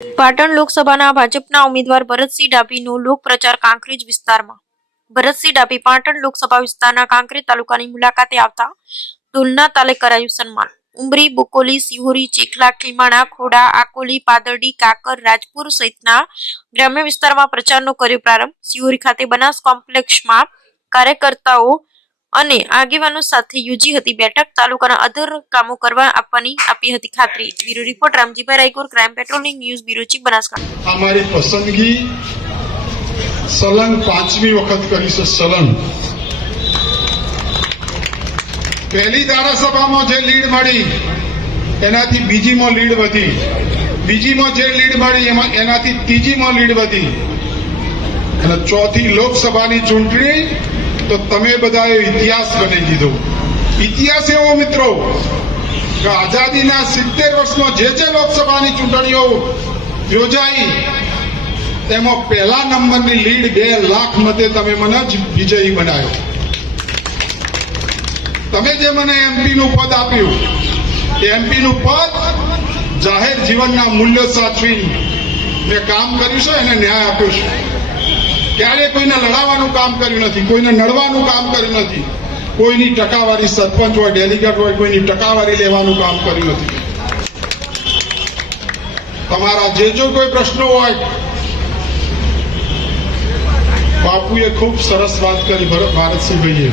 પાટણ લોકસભાના ભાજપના ઉમેદવાર ભરતસિંહ ડાભીનો લોકપ્રચાર કાંકરેજ વિસ્તારમાં. ભરતસિંહ ડાભી પાટણ લોકસભા વિસ્તારના કાંકરેજ તાલુકાની મુલાકાતે આવતા ઢોલના તાલે કરાયું સન્માન. ઉમરી, બોકોલી, સિહોરી, ચેખલા, ખીમાણા, ખોડા, આકોલી, પાદરડી, કાકર, રાજપુર સહિતના ગ્રામ્ય વિસ્તારમાં પ્રચારનો કર્યો પ્રારંભ. સિહોરી ખાતે બનાસ કોમ્પ્લેક્સમાં કાર્યકર્તાઓ અને આગેવાનો સાથે યોજી હતી બેઠક. તાલુકાના અધર કામો કરવા આપી હતી ખાતરી. Bureau report Ramjibhai Raikor, crime patrolling news bureau chief, Banaskantha. અમારી પસંદગી સલંગ 5મી વખત કરી છે. સલંગ પહેલી ધારાસભામાં જે લીડ મળી એનાથી બીજીમાં લીડ વધી, બીજીમાં જે લીડ મળી એનાથી ત્રીજીમાં લીડ વધી અને ચોથી લોકસભાની ચૂંટણી તો તમે બધાએ ઇતિહાસ બનાવી દીધો. ઇતિહાસ એવો મિત્રો કે આઝાદીના 70 વર્ષમાં જે લોકસભાની ચૂંટણીઓ યોજાઈ તેમાં પહેલા નંબરની લીડ 2 લાખ મતે તમે મને જ વિજયી બનાવ્યો. તમે જે મને એમપીનું પદ આપ્યું એ એમપીનું પદ જાહેર જીવનના મૂલ્યો સાચવી મેં કામ કર્યું છે, એને ન્યાય આપ્યો છે. ક્યારે કોઈને લડાવવાનું કામ કર્યું નથી, કોઈને નડવાનું કામ કર્યું નથી, કોઈની ટકાવારી સરપંચ હોય, ડેલિગેટ હોય, કોઈની ટકાવારી લેવાનું કામ કર્યું નથી. તમારા જે કોઈ પ્રશ્નો હોય, બાપુએ ખૂબ સરસ વાત કરી ભારતસિંહભાઈએ.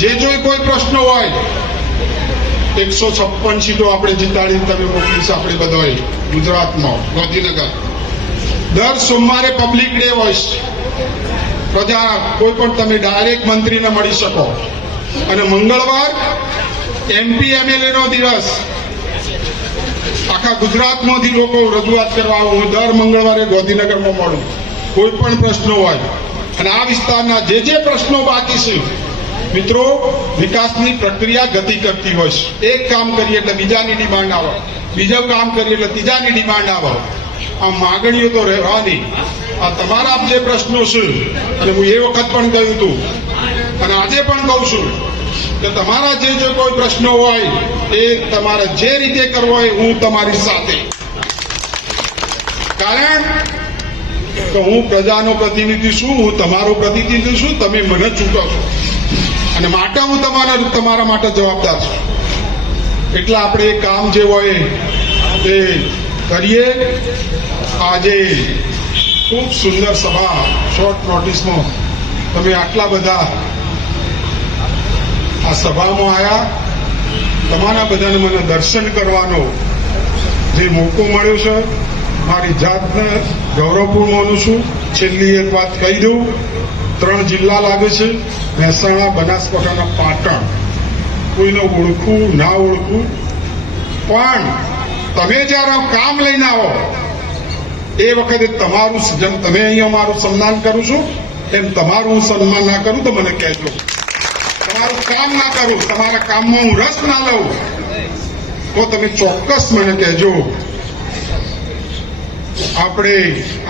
જે કોઈ પ્રશ્નો હોય 156 સીટો આપણે જીતાડીને તમે મોકલીશ. આપણે બધાએ ગુજરાતમાં ગાંધીનગર દર સોમવારે પબ્લિક ડે હોય. પ્રજા કોઈ પણ તમે ડાયરેક્ટ મંત્રીને મળી શકો અને મંગળવાર એમપી એમએલએ નો દિવસ. આખા ગુજરાતમાંથી લોકો રજૂઆત કરવા આવે. હું દર મંગળવારે ગાંધીનગરમાં મળું. કોઈ પણ પ્રશ્નો હોય અને આ વિસ્તારના જે પ્રશ્નો બાકી છે મિત્રો, વિકાસની પ્રક્રિયા ગતિ કરતી હોય છે. એક કામ કરીએ એટલે બીજાની ડિમાન્ડ આવે, બીજું કામ કરીએ એટલે ત્રીજાની ડિમાન્ડ આવે. આ માગણીઓ તો રહેવાની. આ તમારા જે પ્રશ્નો છે અને હું એ વખત પણ કહ્યું હતું અને આજે પણ કહું છું કે તમારા જે કોઈ પ્રશ્નો હોય એ તમારે જે રીતે કરવો હોય હું તમારી સાથે. કારણ કે હું પ્રજાનો પ્રતિનિધિ છું, હું તમારો પ્રતિનિધિ છું, તમે મને ચૂંટો છો અને માટે હું તમારા માટે જવાબદાર છું. એટલે આપણે એ કામ જે હોય એ કરીએ. આજે ખૂબ સુંદર સભા, શોર્ટ નોટિસમાં તમે આટલા બધા આ સભામાં આવ્યા. તમારા બધાને મને દર્શન કરવાનો જે મોકો મળ્યો છે, મારી જાતને ગૌરવપૂર્ણ માનું છું. છેલ્લી એક વાત કહી દઉં, 3 જિલ્લા લાગે છે, મહેસાણા, બનાસકાંઠા, પાટણ. કોઈને ઓળખું ના ઓળખું, પણ તમે જયારે કામ લઈને આવો એ વખતે તમારું, જેમ તમે અહીંયા મારું સન્માન કરું છું એમ તમારું હું સન્માન ના કરું તો મને કહેજો. તમારું કામ ના કરું, તમારા કામમાં હું રસ ના લઉં તો તમે ચોક્કસ મને કહેજો. આપણે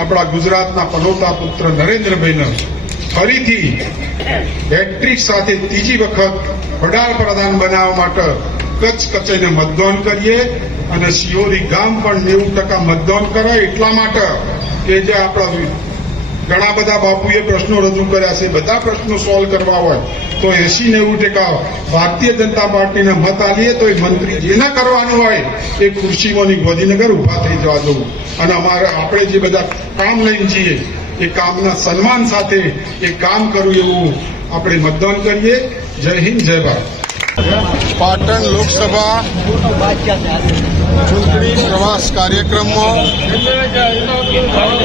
આપણા ગુજરાતના પનોતા પુત્ર નરેન્દ્રભાઈને ફરીથી હેટ્રિક સાથે ત્રીજી વખત વડાપ્રધાન બનાવવા માટે કચકચાઈને મતદાન કરીએ અને સિહોરી ગામ પણ 90% મતદાન કરે. એટલા માટે કે જે આપણા ઘણા બધા બાપુએ પ્રશ્નો રજૂ કર્યા છે, બધા પ્રશ્નો સોલ્વ કરવા હોય તો 80-90% ભારતીય જનતા પાર્ટીને મત આલીએ તો એ મંત્રી જેને કરવાનું હોય એ ખુરશીમાંની ગાંધીનગર ઉભા થઈ જવા દઉં અને આપણે જે બધા કામ લઈને જઈએ એ કામના સન્માન સાથે એ કામ કરવું એવું આપણે મતદાન કરીએ. જય હિન્દ, જય ભારત. પાટણ લોકસભા ચૂંટણી પ્રવાસ કાર્યક્રમમાં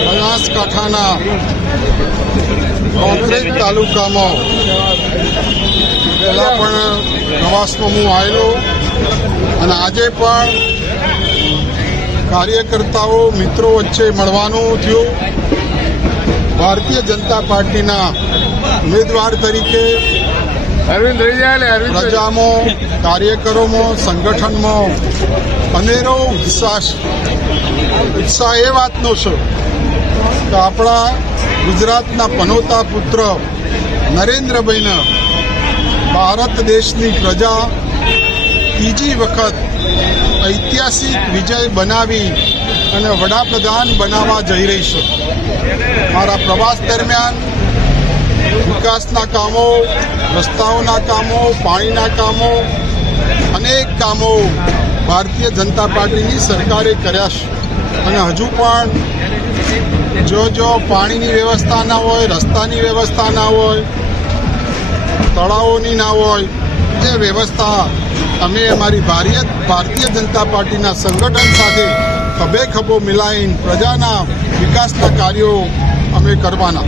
બનાસકાંઠાના કાંકરેજ તાલુકામાં પહેલા પણ પ્રવાસમાં હું આવેલો અને આજે પણ કાર્યકર્તાઓ મિત્રો વચ્ચે મળવાનું થયું. ભારતીય જનતા પાર્ટીના ઉમેદવાર તરીકે પ્રજામાં, કાર્યકરોમાં, સંગઠનમાં અનેરો ઉત્સાહ એ વાતનો છે કે આપણા ગુજરાતના પનોતા પુત્ર નરેન્દ્રભાઈને ભારત દેશની પ્રજા ત્રીજી વખત ઐતિહાસિક વિજય બનાવી અને વડાપ્રધાન બનાવવા જઈ રહી છે. મારા પ્રવાસ દરમિયાન વિકાસના કામો, રસ્તાઓના કામો, પાણીના કામો, અનેક કામો ભારતીય જનતા પાર્ટીની સરકારે કર્યા છે. અને હજુ પણ જો પાણીની વ્યવસ્થા ના હોય, રસ્તાની વ્યવસ્થા ના હોય, તળાવોની ના હોય, એ વ્યવસ્થા અમે અમારી ભારતીય જનતા પાર્ટીના સંગઠન સાથે ખભે ખભો મિલાવીને પ્રજાના વિકાસના કાર્યો અમે કરવાના.